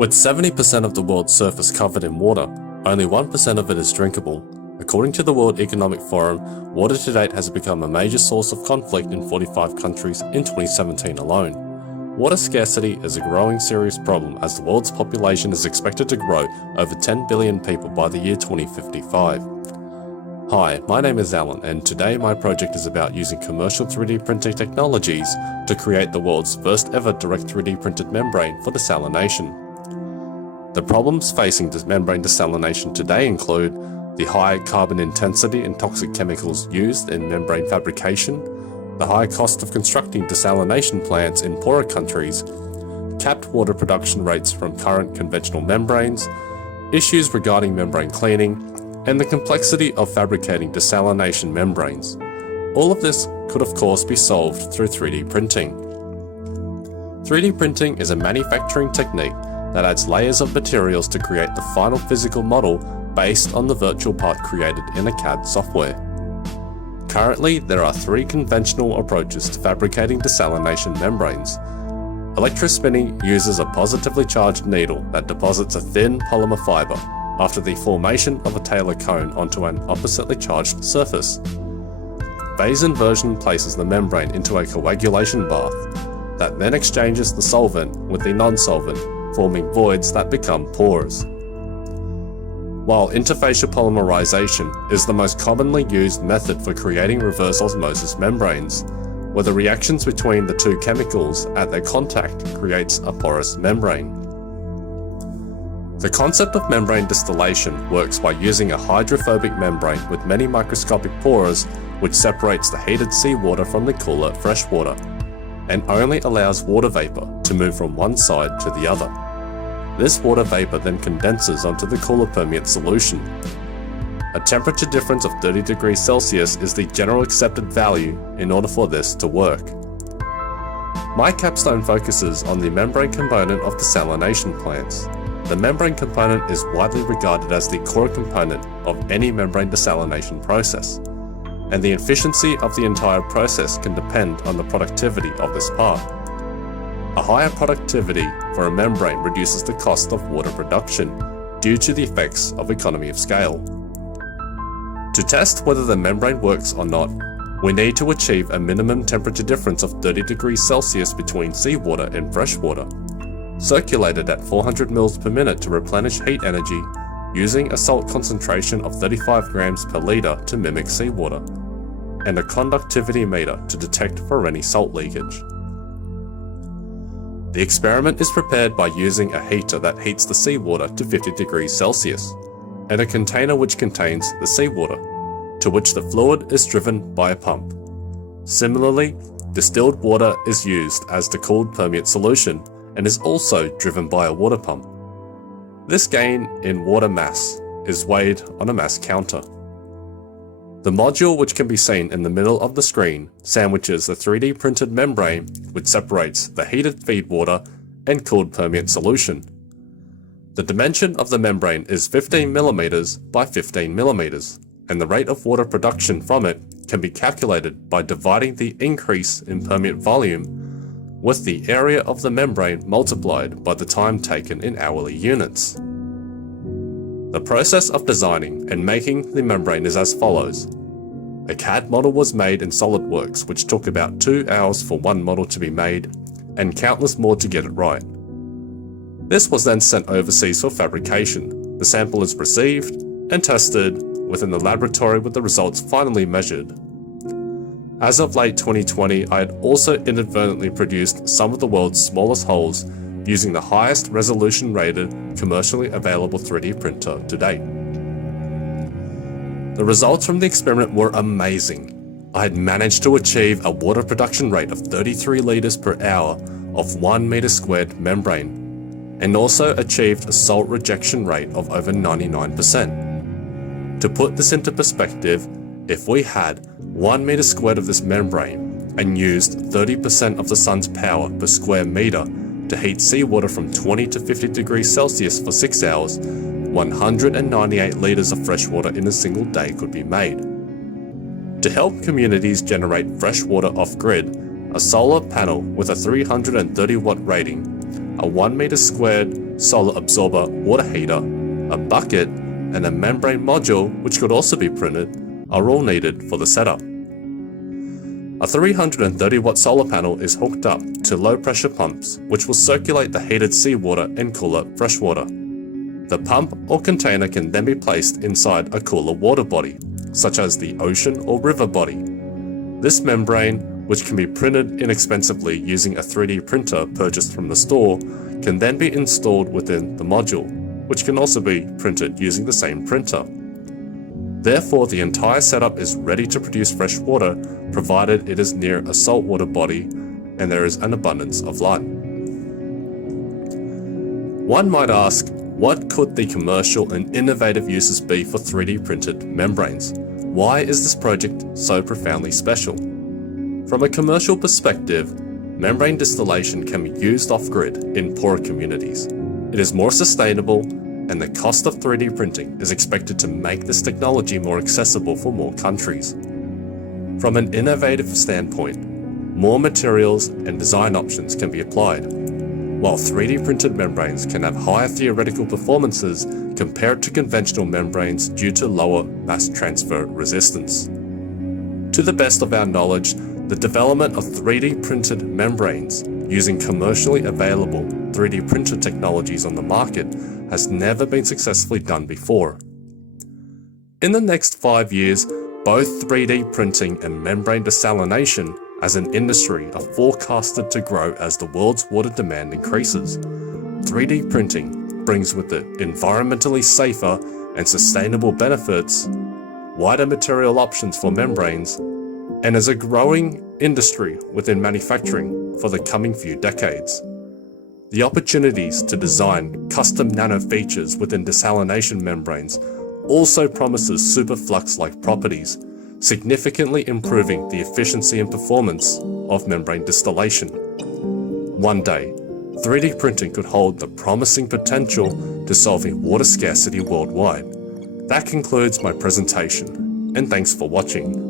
With 70% of the world's surface covered in water, only 1% of it is drinkable. According to the World Economic Forum, water to date has become a major source of conflict in 45 countries in 2017 alone. Water scarcity is a growing serious problem as the world's population is expected to grow over 10 billion people by the year 2055. Hi, my name is Alan, and today my project is about using commercial 3D printing technologies to create the world's first ever direct 3D printed membrane for desalination. The problems facing membrane desalination today include the high carbon intensity and toxic chemicals used in membrane fabrication, the high cost of constructing desalination plants in poorer countries, capped water production rates from current conventional membranes, issues regarding membrane cleaning, and the complexity of fabricating desalination membranes. All of this could of course be solved through 3D printing. 3D printing is a manufacturing technique that adds layers of materials to create the final physical model based on the virtual part created in a CAD software. Currently, there are three conventional approaches to fabricating desalination membranes. Electrospinning uses a positively charged needle that deposits a thin polymer fiber after the formation of a Taylor cone onto an oppositely charged surface. Phase inversion places the membrane into a coagulation bath that then exchanges the solvent with the non-solvent, forming voids that become pores. While interfacial polymerization is the most commonly used method for creating reverse osmosis membranes, where the reactions between the two chemicals at their contact creates a porous membrane. The concept of membrane distillation works by using a hydrophobic membrane with many microscopic pores which separates the heated seawater from the cooler freshwater, and only allows water vapor to move from one side to the other. This water vapor then condenses onto the cooler permeate solution. A temperature difference of 30 degrees Celsius is the general accepted value in order for this to work. My capstone focuses on the membrane component of desalination plants. The membrane component is widely regarded as the core component of any membrane desalination process, and the efficiency of the entire process can depend on the productivity of this part. A higher productivity for a membrane reduces the cost of water production due to the effects of economy of scale. To test whether the membrane works or not, we need to achieve a minimum temperature difference of 30 degrees Celsius between seawater and freshwater, circulated at 400 ml per minute to replenish heat energy, using a salt concentration of 35 grams per litre to mimic seawater, and a conductivity meter to detect for any salt leakage. The experiment is prepared by using a heater that heats the seawater to 50 degrees Celsius, and a container which contains the seawater, to which the fluid is driven by a pump. Similarly, distilled water is used as the cooled permeate solution and is also driven by a water pump. This gain in water mass is weighed on a mass counter. The module, which can be seen in the middle of the screen, sandwiches the 3D printed membrane which separates the heated feed water and cooled permeate solution. The dimension of the membrane is 15 mm by 15 mm, and the rate of water production from it can be calculated by dividing the increase in permeate volume with the area of the membrane multiplied by the time taken in hourly units. The process of designing and making the membrane is as follows. A CAD model was made in SolidWorks, which took about 2 hours for one model to be made, and countless more to get it right. This was then sent overseas for fabrication. The sample is received and tested within the laboratory with the results finally measured. As of late 2020, I had also inadvertently produced some of the world's smallest holes using the highest resolution rated commercially available 3D printer to date. The results from the experiment were amazing. I had managed to achieve a water production rate of 33 litres per hour of 1 meter squared membrane, and also achieved a salt rejection rate of over 99%. To put this into perspective, if we had 1 meter squared of this membrane and used 30% of the sun's power per square meter to heat seawater from 20 to 50 degrees Celsius for 6 hours, 198 litres of fresh water in a single day could be made. To help communities generate fresh water off-grid, a solar panel with a 330 watt rating, a 1 meter squared solar absorber water heater, a bucket, and a membrane module, which could also be printed, are all needed for the setup. A 330-watt solar panel is hooked up to low-pressure pumps, which will circulate the heated seawater and cool up freshwater. The pump or container can then be placed inside a cooler water body, such as the ocean or river body. This membrane, which can be printed inexpensively using a 3D printer purchased from the store, can then be installed within the module, which can also be printed using the same printer. Therefore, the entire setup is ready to produce fresh water, provided it is near a saltwater body and there is an abundance of light. One might ask, what could the commercial and innovative uses be for 3D printed membranes? Why is this project so profoundly special? From a commercial perspective, membrane distillation can be used off-grid in poorer communities. It is more sustainable, and the cost of 3D printing is expected to make this technology more accessible for more countries. From an innovative standpoint, more materials and design options can be applied, while 3D printed membranes can have higher theoretical performances compared to conventional membranes due to lower mass transfer resistance. To the best of our knowledge, the development of 3D printed membranes using commercially available 3D printer technologies on the market has never been successfully done before. In the next 5 years, both 3D printing and membrane desalination as an industry are forecasted to grow as the world's water demand increases. 3D printing brings with it environmentally safer and sustainable benefits, wider material options for membranes, and is a growing industry within manufacturing for the coming few decades. The opportunities to design custom nano features within desalination membranes also promises superflux-like properties, significantly improving the efficiency and performance of membrane distillation. One day, 3D printing could hold the promising potential to solving water scarcity worldwide. That concludes my presentation, and thanks for watching.